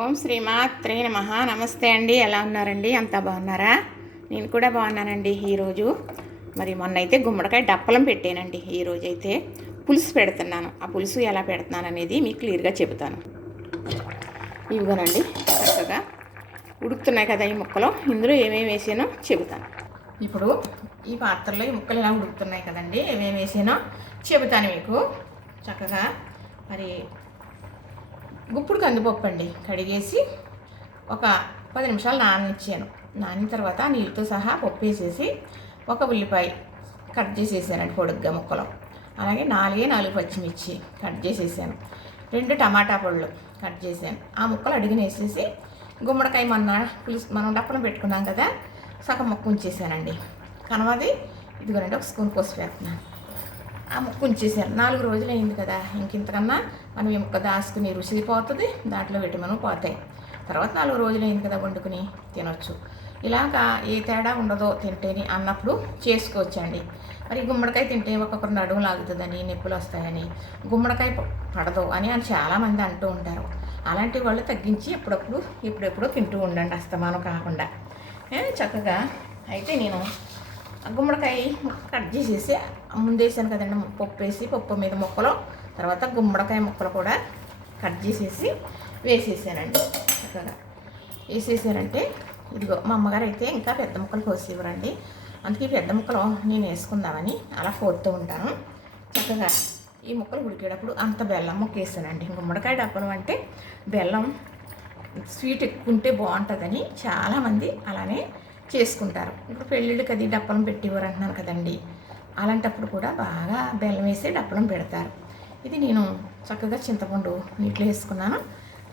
ఓం శ్రీమాత్రే నమః. నమస్తే అండి. ఎలా ఉన్నారండి? అంతా బాగున్నారా? నేను కూడా బాగున్నానండి. ఈరోజు మరి మొన్న అయితే గుమ్మడికాయ డప్పలం పెట్టానండి. ఈరోజు అయితే పులుసు పెడుతున్నాను. ఆ పులుసు ఎలా పెడుతున్నాను అనేది మీకు క్లియర్గా చెబుతాను. ఇవిగోనండి, చక్కగా ఉడుకుతున్నాయి కదా ఈ ముక్కలు. ఇందులో ఏమేమి వేసానో చెబుతాను. ఇప్పుడు ఈ పాత్రలో ఈ ముక్కలు ఎలా ఉడుకుతున్నాయి కదండి, ఏమేమి వేసానో చెబుతాను మీకు. చక్కగా మరి గుప్పుడు కందిపప్పు అండి కడిగేసి ఒక 10 నిమిషాలు నాననిచ్చాను. నానిన తర్వాత నీళ్ళతో సహా పప్పు వేసేసి ఒక ఉల్లిపాయ కట్ చేసేసానండి పొడుగ్గా ముక్కలు. అలాగే 4 పచ్చిమిర్చి కట్ చేసేసాను. 2 టమాటా పళ్ళు కట్ చేశాను. ఆ ముక్కలు అడిగినేసేసి గుమ్మడికాయ పులుసు మనం డప్పలం పెట్టుకున్నాం కదా, సగం ముక్క ఉంచేసానండి. కనవది ఇదిగోనండి, ఒక స్పూన్ పసుపు వేస్తున్నాను. ఆ ముక్క ఉంచేసాను. 4 రోజులు అయింది కదా, ఇంతకన్నా మనం ఈ ముక్క దాచుకుని రుచి పోతుంది, దాంట్లో విటమిన్ పోతాయి. తర్వాత 4 రోజులు అయింది కదా, వండుకుని తినొచ్చు. ఇలాగా ఏ తేడా ఉండదో తింటేని అన్నప్పుడు చేసుకోవచ్చండి. మరి గుమ్మడికాయ తింటే ఒక్కొక్కరు నడుము లాగుతుందని, నొప్పులు వస్తాయని, గుమ్మడికాయ పడదు అని చాలామంది అంటూ ఉంటారు. అలాంటి వాళ్ళు తగ్గించి ఎప్పుడెప్పుడో తింటూ ఉండండి, అస్తమానం కాకుండా. చక్కగా అయితే నేను గుమ్మడికాయ కట్ చేసేసి ముందేసాను కదండి, పప్పు వేసి పప్పు మీద ముక్కలు, తర్వాత గుమ్మడికాయ ముక్కలు కూడా కట్ చేసేసి వేసేసానండి. చక్కగా వేసేసానంటే ఇదిగో మా అమ్మగారు అయితే ఇంకా పెద్ద ముక్కలు కోసి ఇవ్వరండి, అందుకే పెద్ద ముక్కలు నేను వేసుకుందామని అలా కోరుతూ ఉంటాను. చక్కగా ఈ ముక్కలు ఉడికేటప్పుడు అంత బెల్లం ముక్క వేసానండి. గుమ్మడికాయ డప్పలం అంటే బెల్లం స్వీట్ ఎక్కువ ఉంటే బాగుంటుందని చాలామంది అలానే చేసుకుంటారు. ఇప్పుడు పెళ్ళిళ్ళకి అది డప్పలం పెట్టివ్వరు అంటున్నాను కదండి, అలాంటప్పుడు కూడా బాగా బెల్లం వేసి డప్పలం పెడతారు. ఇది నేను చక్కగా చింతపండు నీటిలో వేసుకున్నాను,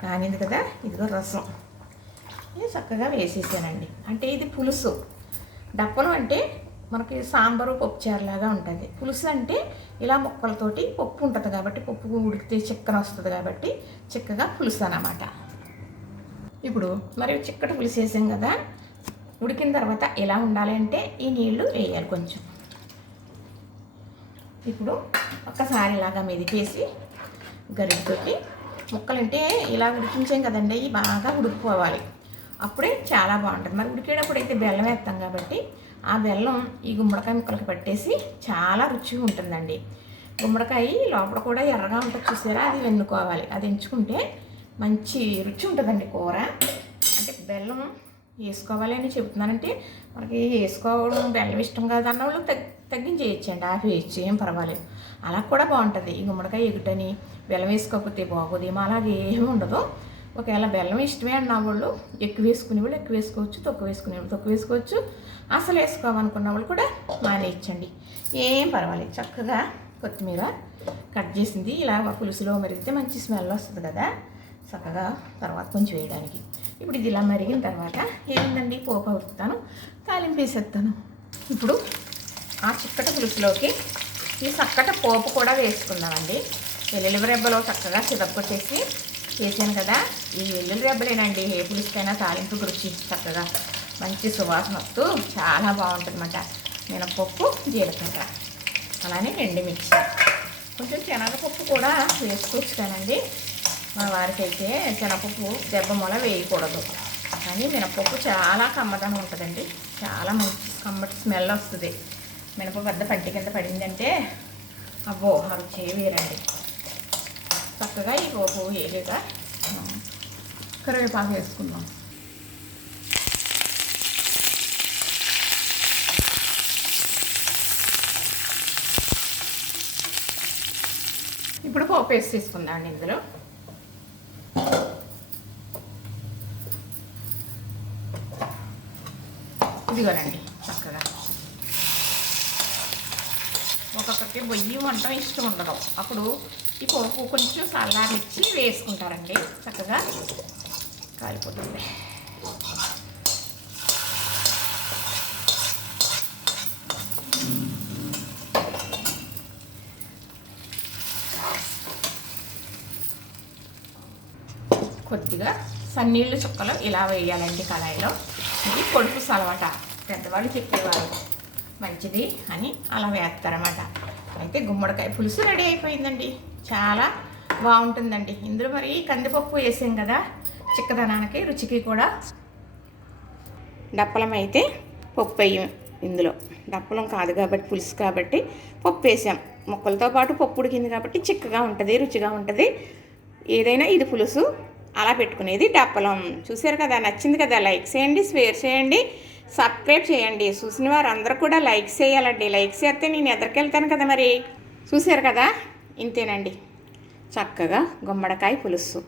నానింది కదా. ఇదిగో రసం ఇది చక్కగా వేసేసానండి. అంటే ఇది పులుసు. డప్పలం అంటే మనకి సాంబారు పప్పుచారులాగా ఉంటుంది. పులుసు అంటే ఇలా ముక్కలతోటి పప్పు ఉంటుంది కాబట్టి, పప్పు ఉడికితే చిక్కన వస్తుంది కాబట్టి చిక్కగా పులుసు అన్నమాట. ఇప్పుడు మరి చిక్కటి పులుసు వేసాం కదా, ఉడికిన తర్వాత ఎలా ఉండాలి అంటే ఈ నీళ్లు వేయాలి కొంచెం. ఇప్పుడు ఒక్కసారి ఇలాగా మెదిపేసి గరిటెతోటి ముక్కలంటే ఇలా ఉడికించాం కదండి, ఇవి బాగా ఉడికిపోవాలి. అప్పుడే చాలా బాగుంటుంది. మరి ఉడికేటప్పుడు అయితే బెల్లం వేస్తాం కాబట్టి ఆ బెల్లం ఈ గుమ్మడికాయ ముక్కలకి పట్టేసి చాలా రుచిగా ఉంటుందండి. గుమ్మడికాయ లోపల కూడా ఎర్రగా ఉంటుంది చూసారా, అది వెన్నుకోవాలి. అది ఎంచుకుంటే మంచి రుచి ఉంటుందండి కూర. అంటే బెల్లం వేసుకోవాలి అని చెబుతున్నానంటే, మనకి వేసుకోవడం బెల్లం ఇష్టం కాదన్న వాళ్ళు తగ్గించేయచ్చండి, ఆపేయచ్చు, ఏం పర్వాలేదు. అలా కూడా బాగుంటుంది. ఈ గుమ్మడికాయ ఎగుటని బెల్లం వేసుకోకపోతే బాగోదేమో, అలాగే ఏమి ఉండదు. ఒకవేళ బెల్లం ఇష్టమే అన్న వాళ్ళు ఎక్కువ వేసుకునే వాళ్ళు ఎక్కువ వేసుకోవచ్చు, తక్కువ వేసుకునే వాళ్ళు తక్కువ వేసుకోవచ్చు. అసలు వేసుకోవాలనుకున్న వాళ్ళు కూడా మానేయచ్చండి, ఏం పర్వాలేదు. చక్కగా కొత్తిమీర కట్ చేసింది ఇలా పులుసులో మరిగితే మంచి స్మెల్ వస్తుంది కదా, చక్కగా తర్వాత కొంచెం వేయడానికి. ఇప్పుడు ఇది ఇలా మరిగిన తర్వాత ఏముందండి, పోపు ఉడుకుతాను, తాలింపు వేసేస్తాను. ఇప్పుడు ఆ చిక్కటి పులుసులోకి ఈ చక్కటి పోపు కూడా వేసుకుందామండి. వెల్లుల్లి రెబ్బలో చక్కగా చిదగొట్టేసి వేసాను కదా, ఈ వెల్లుల్లి రెబ్బలేనండి ఏ పులుసుకైనా తాలింపు రుచి చక్కగా మంచి సువాసన వస్తూ చాలా బాగుంటుంది అన్నమాట. మినపప్పు, జీలకర్ర, అలానే ఎండుమిర్చి, కొంచెం శనగపప్పు కూడా వేసుకోవచ్చు కానండి. మా వారికి అయితే శనగపప్పు దెబ్బ మొల వేయకూడదు, కానీ మినపప్పు చాలా కమ్మదనం ఉంటుందండి, చాలా మంచి కమ్మటి స్మెల్ వస్తుంది. మినపప్పు పెద్ద పట్టి కింద పడిందంటే అబ్బో ఆ రుచి వేరండి. చక్కగా ఈ పోపు వేయగా కరివేపాకు వేసుకుందాం. ఇప్పుడు పోపు వేసి తీసుకుందాం అండి. ఇందులో ఇదిగోనండి, చక్కగా ఒక్కొక్కరికి బొయ్యి వంటం ఇష్టం ఉండదు, అప్పుడు ఈ పోపు కొంచెం చల్లారిచ్చి వేసుకుంటారండి, చక్కగా కాలిపోతుంది. కొద్దిగా సన్నీళ్ళు చుక్కలు ఇలా వేయాలండి కళాయిలో. ఇది పొడుపు సలవాట, పెద్దవాళ్ళు చెప్పేవారు మంచిది అని అలా వేస్తారన్నమాట. అయితే గుమ్మడికాయ పులుసు రెడీ అయిపోయిందండి, చాలా బాగుంటుందండి. ఇందులో మరి కందిపప్పు వేసాం కదా, చిక్కదనానికి రుచికి కూడా. డప్పలం అయితే పప్పు వేయం ఇందులో, డప్పలం కాదు కాబట్టి పులుసు కాబట్టి పప్పు వేసాం. ముక్కలతో పాటు పప్పు ఉడికింది కాబట్టి చిక్కగా ఉంటుంది, రుచిగా ఉంటుంది. ఏదైనా ఇది పులుసు, అలా పెట్టుకునేది డప్పలం. చూసారు కదా, నచ్చింది కదా, లైక్ చేయండి, షేర్ చేయండి, సబ్స్క్రైబ్ చేయండి. చూసిన వారు అందరూ కూడా లైక్ చేయాలండి. లైక్ చేస్తే నేను ఎదరికెళ్తాను కదా మరి. చూసారు కదా, ఇంతేనండి, చక్కగా గుమ్మడికాయ పులుసు.